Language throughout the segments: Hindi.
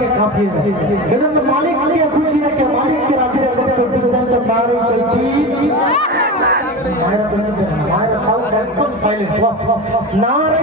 के खाफिज गजब मालिक की खुशी है कि मालिक के रास्ते अगर तो बिल्कुल तो बाहर गलती हमारे साउथ एकदम साइलेंट। नारे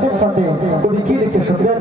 শেষ সাথে কবি কি লিখে শুনবেন